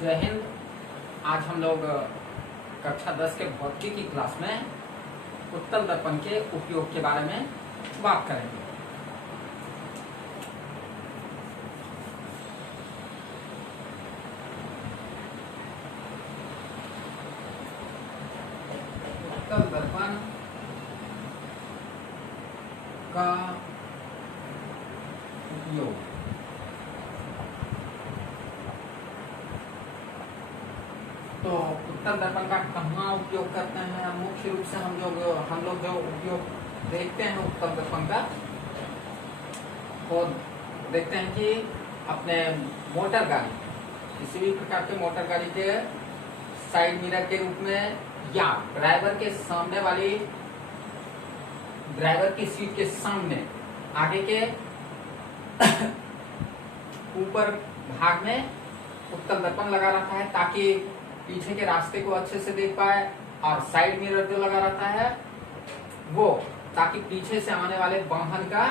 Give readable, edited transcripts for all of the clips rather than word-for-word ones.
जय हिंद। आज हम लोग कक्षा 10 के भौतिकी की क्लास में उत्तल दर्पण के उपयोग के बारे में बात करेंगे। उत्तल दर्पण का उपयोग तो उत्तल दर्पण का कहाँ उपयोग करते हैं? मुख्य रूप से हम लोग जो उपयोग देखते हैं उत्तल दर्पण का, वो देखते हैं कि अपने मोटर गाड़ी, किसी भी प्रकार के मोटर गाड़ी के साइड मिरर के रूप में, या ड्राइवर के सामने वाली ड्राइवर की सीट के सामने आगे के ऊपर भाग में उत्तल दर्पण लगा रहता है ताकि पीछे के रास्ते को अच्छे से देख पाए, और साइड मिरर जो लगा रहता है वो ताकि पीछे से आने वाले वाहन का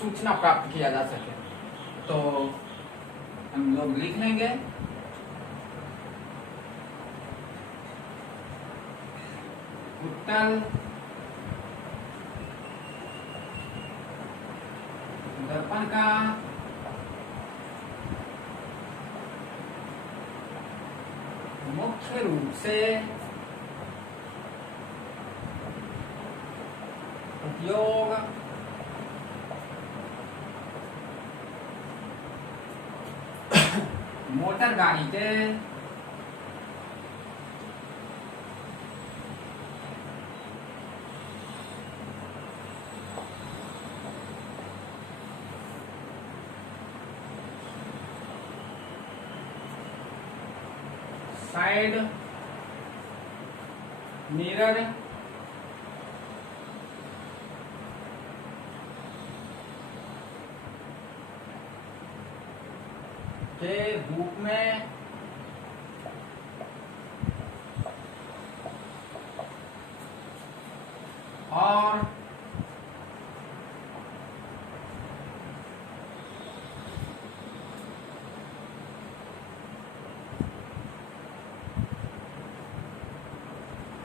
सूचना प्राप्त किया जा सके। तो हम लोग लिख लेंगे उत्तल दर्पण का मुख्य रूप से उपयोग मोटर गाड़ी के साइड मिरर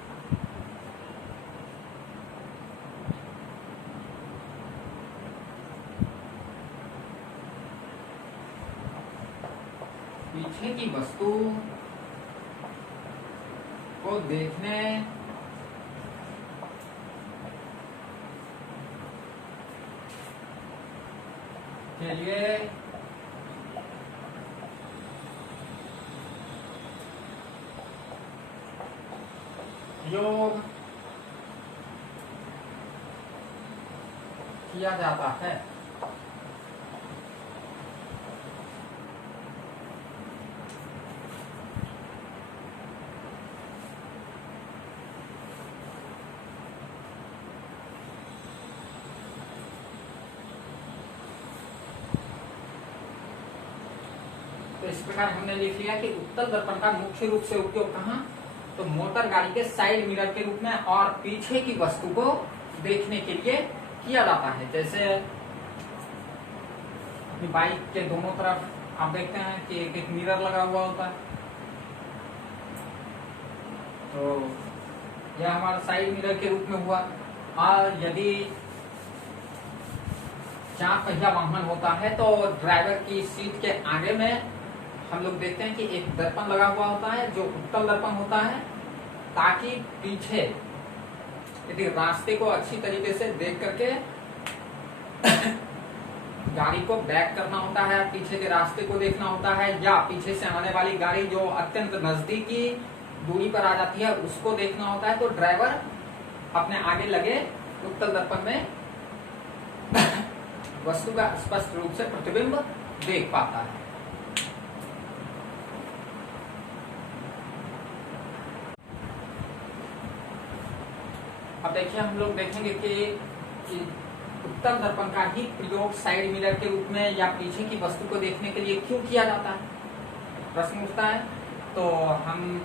के रूप में और पीछे की वस्तु को देखने के लिए उपयोग किया जाता है। तो इस प्रकार हमने लिख लिया कि उत्तल दर्पण का मुख्य रूप से उपयोग कहाँ? तो मोटर गाड़ी के साइड मिरर के रूप में और पीछे की वस्तु को देखने के लिए किया जाता है। जैसे अपनी बाइक के दोनों तरफ आप देखते हैं कि एक एक मिरर लगा हुआ होता है, तो यह हमारा साइड मिरर के रूप में हुआ। और यदि 4 पहिया वाहन होता है तो ड्राइवर की सीट के आगे में हम लोग देखते हैं कि एक दर्पण लगा हुआ होता है जो उत्तल दर्पण होता है, ताकि पीछे यदि रास्ते को अच्छी तरीके से देख करके गाड़ी को बैक करना होता है, पीछे के रास्ते को देखना होता है, या पीछे से आने वाली गाड़ी जो अत्यंत नजदीकी दूरी पर आ जाती है उसको देखना होता है, तो ड्राइवर अपने आगे लगे उत्तल दर्पण में वस्तु का स्पष्ट रूप से प्रतिबिंब देख पाता है। अब देखिए, हम लोग देखेंगे कि उत्तल दर्पण का ही प्रयोग साइड मिरर के रूप में या पीछे की वस्तु को देखने के लिए क्यों किया जाता है, प्रश्न उठता है। तो हम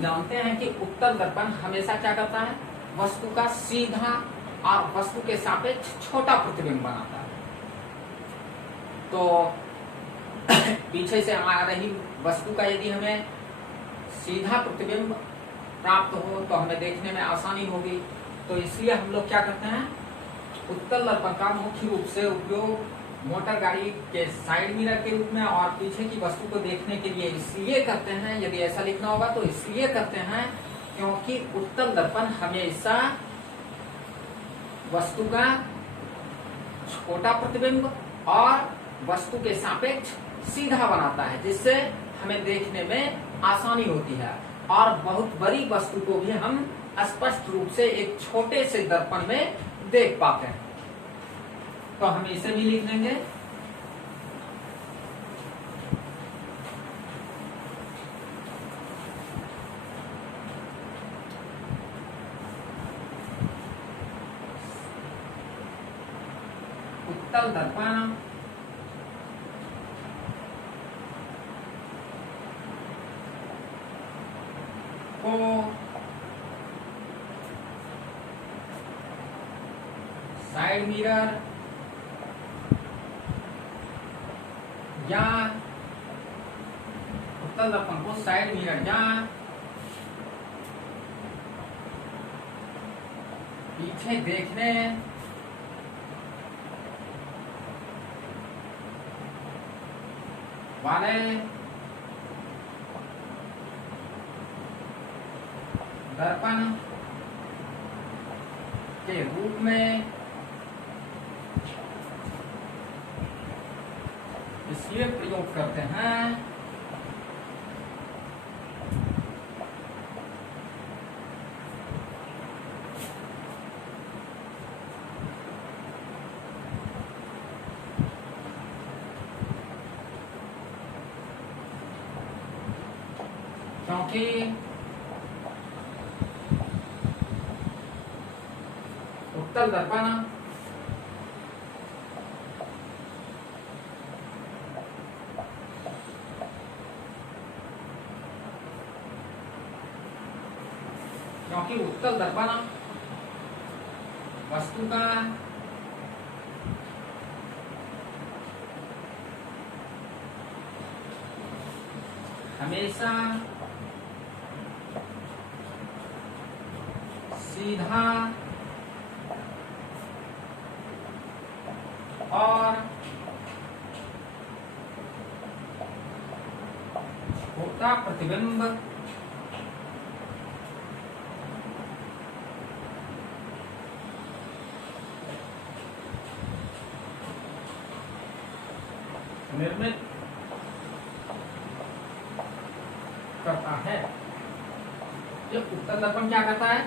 जानते हैं कि उत्तल दर्पण हमेशा क्या करता है, वस्तु का सीधा और वस्तु के सापेक्ष छोटा प्रतिबिंब बनाता है। तो पीछे से आ रही वस्तु का यदि हमें सीधा प्रतिबिंब प्राप्त हो तो हमें देखने में आसानी होगी। तो इसलिए हम लोग क्या करते हैं, उत्तल दर्पण का मुख्य रूप से उपयोग मोटर गाड़ी के साइड मिरर के रूप में और पीछे की वस्तु को देखने के लिए इसलिए करते हैं, यदि ऐसा लिखना होगा तो इसलिए करते हैं क्योंकि उत्तल दर्पण हमेशा वस्तु का छोटा प्रतिबिंब और वस्तु के सापेक्ष सीधा बनाता है, जिससे हमें देखने में आसानी होती है और बहुत बड़ी वस्तु को भी हम स्पष्ट रूप से एक छोटे से दर्पण में देख पाते हैं। तो हम इसे भी लिख लेंगे। उत्तल दर्पण को साइड मिरर या उत्तल दर्पण को साइड मिरर या पीछे देखने वाले दर्पण के रूप में इसलिए प्रयोग करते हैं क्योंकि उत्तल दर्पण वस्तु का हमेशा सीधा और छोटा प्रतिबिंब निर्मित करता है। ये उत्तल दर्पण क्या करता है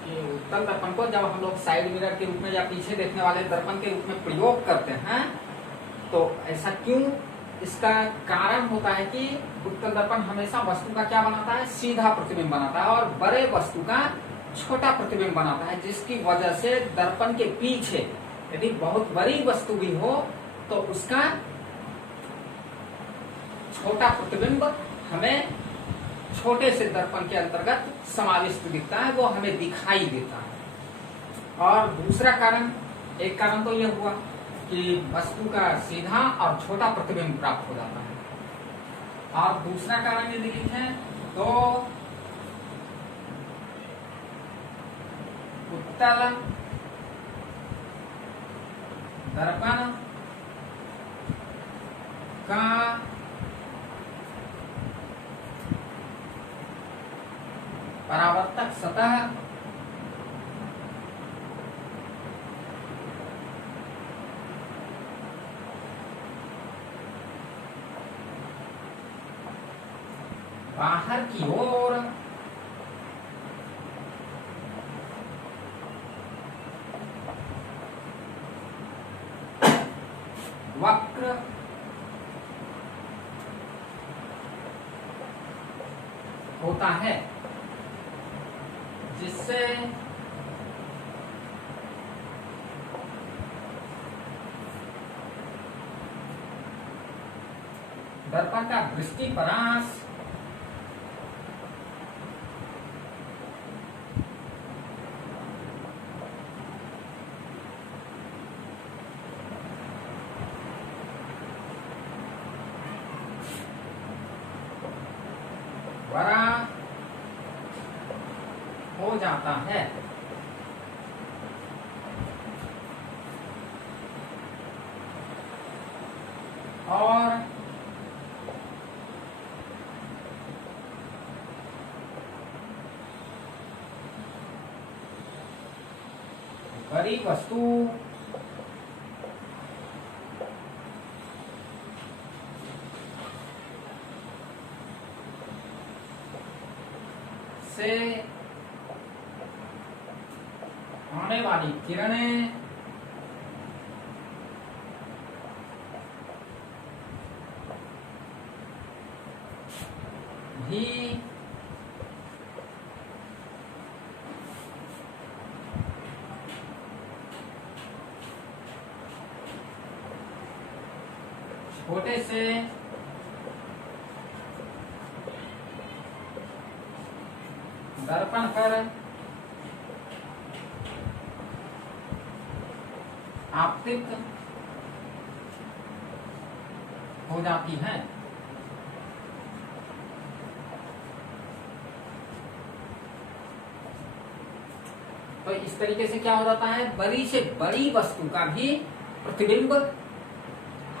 कि उत्तल दर्पण को जब हम लोग साइड मिरर के रूप में या पीछे देखने वाले दर्पण के रूप में प्रयोग करते हैं तो ऐसा क्यों, इसका कारण होता है कि उत्तल दर्पण हमेशा वस्तु का क्या बनाता है, सीधा प्रतिबिंब बनाता है और बड़े वस्तु का छोटा प्रतिबिंब बनाता है, जिसकी वजह से दर्पण के पीछे यदि बहुत बड़ी वस्तु भी हो तो उसका छोटा प्रतिबिंब हमें छोटे से दर्पण के अंतर्गत समाविष्ट दिखता है, वो हमें दिखाई देता है। और दूसरा कारण, एक कारण तो यह हुआ कि वस्तु का सीधा और छोटा प्रतिबिंब प्राप्त हो जाता है, और दूसरा कारण यदि लिखें तो उत्तल दर्पण का परावर्तक सतह बाहर की ओर वक्र होता है, जिससे दर्पण का दृष्टिपरास जाता है। और बड़ी वस्तु से आने वाली किरणें भी छोटे से दर्पण पर आपतित हो जाती है। तो इस तरीके से क्या हो जाता है, बड़ी से बड़ी वस्तु का भी प्रतिबिंब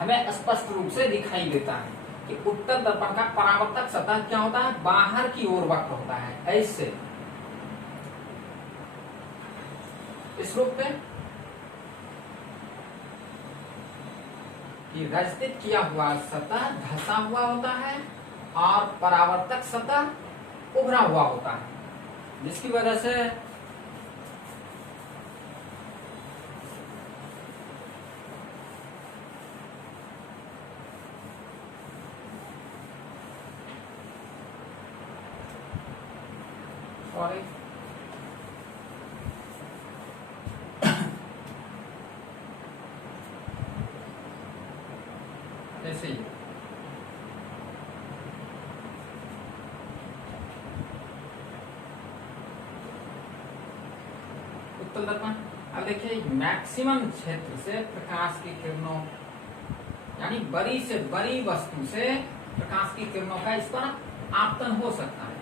हमें स्पष्ट रूप से दिखाई देता है कि उत्तर दर्पण का परावर्तक सतह क्या होता है, बाहर की ओर वक्र होता है। ऐसे इस रूप में कि रचित किया हुआ सतह धंसा हुआ होता है और परावर्तक सतह उभरा हुआ होता है, जिसकी वजह से सॉरी ऐसे ही उत्तर दर्पण। अब देखिए मैक्सिमम क्षेत्र से प्रकाश की किरणों यानी बड़ी से बड़ी वस्तु से प्रकाश की किरणों का इस पर आपतन हो सकता है,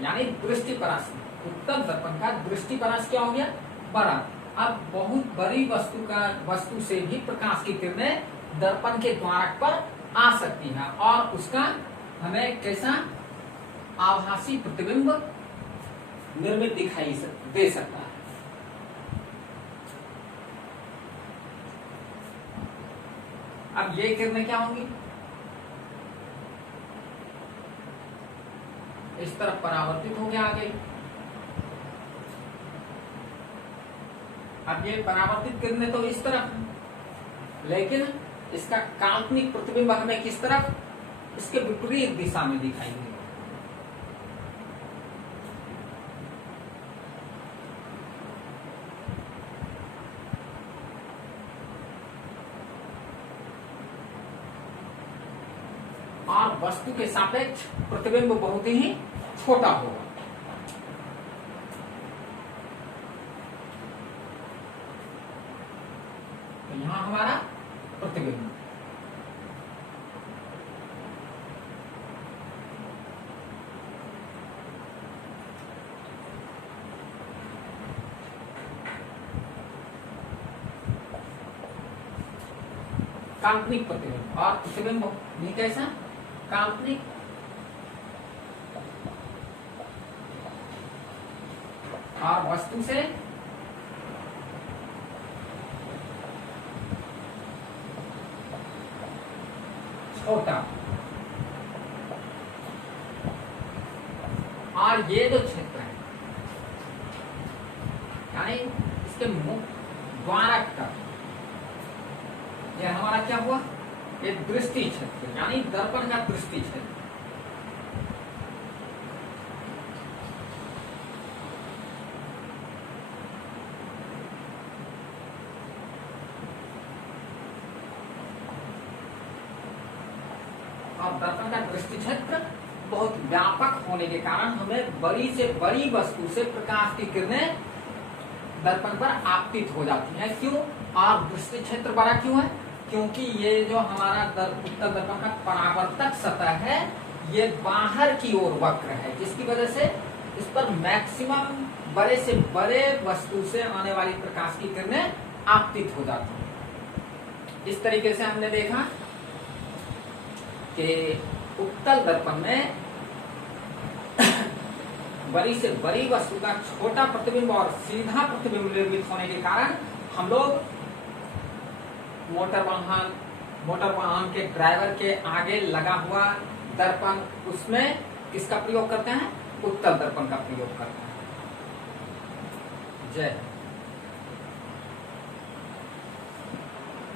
यानी दृष्टिपरास। उत्तर दर्पण का दृष्टिपरास क्या हो गया, बड़ा। अब बहुत बड़ी वस्तु से भी प्रकाश की किरणें दर्पण के द्वारक पर आ सकती है और उसका हमें कैसा आभासी प्रतिबिंब निर्मित दिखाई दे सकता है। अब ये किरणें क्या होंगी, इस तरफ परावर्तित हो गया आगे। अब ये परावर्तित किरणें तो इस तरफ, लेकिन इसका काल्पनिक प्रतिबिंब हमें किस तरफ, इसके विपरीत दिशा में दिखाई देगा। और वस्तु के सापेक्ष प्रतिबिंब बहुत ही छोटा होगा। तो यहां हमारा प्रतिबिंब काल्पनिक प्रतिबिंब, और प्रतिबिंब भी कैसा, काल्पनिक। और वस्तु से छोटा। और ये जो क्षेत्र है यानी इसके मुख द्वारक का, ये हमारा क्या हुआ, ये दृष्टि क्षेत्र यानी दर्पण का दृष्टि क्षेत्र। और दर्पण का दृष्टि क्षेत्र बहुत व्यापक होने के कारण हमें बड़ी से बड़ी वस्तु से प्रकाश की किरणें दर्पण पर आपतित हो जाती हैं। क्यों, और दृष्टि क्षेत्र बड़ा क्यों है, क्योंकि ये जो हमारा उत्तर दर्पण का परावर्तक सतह है ये बाहर की ओर वक्र है, जिसकी वजह से इस पर मैक्सिमम बड़े से बड़े वस्तु से आने वाली प्रकाश की किरणें आपतित हो जाती हैं। इस तरीके से हमने देखा कि उत्तल दर्पण में बड़ी से बड़ी वस्तु का छोटा प्रतिबिंब और सीधा प्रतिबिंब निर्मित होने के कारण हम लोग मोटर वाहन के ड्राइवर के आगे लगा हुआ दर्पण, उसमें किसका प्रयोग करते हैं? उत्तल दर्पण का प्रयोग करते हैं। जय।